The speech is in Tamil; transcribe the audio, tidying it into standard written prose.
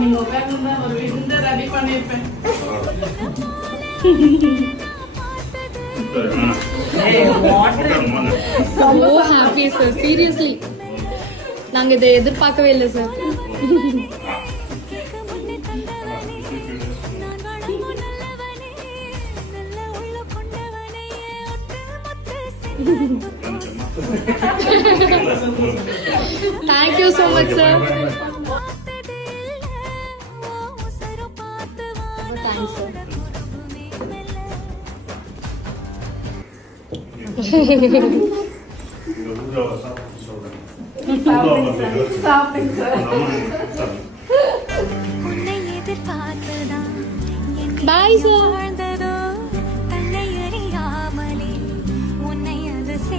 நீங்க உட்கார்ந்து ஒரு விருந்து ரெடி பண்ணிருப்பேன். So happy sir, seriously. நாங்க இதை எதிர்பார்க்கவே இல்லை sir. Thank you so much sir. Thanks sir. சாப்பிடுங்க சார். Bye sir.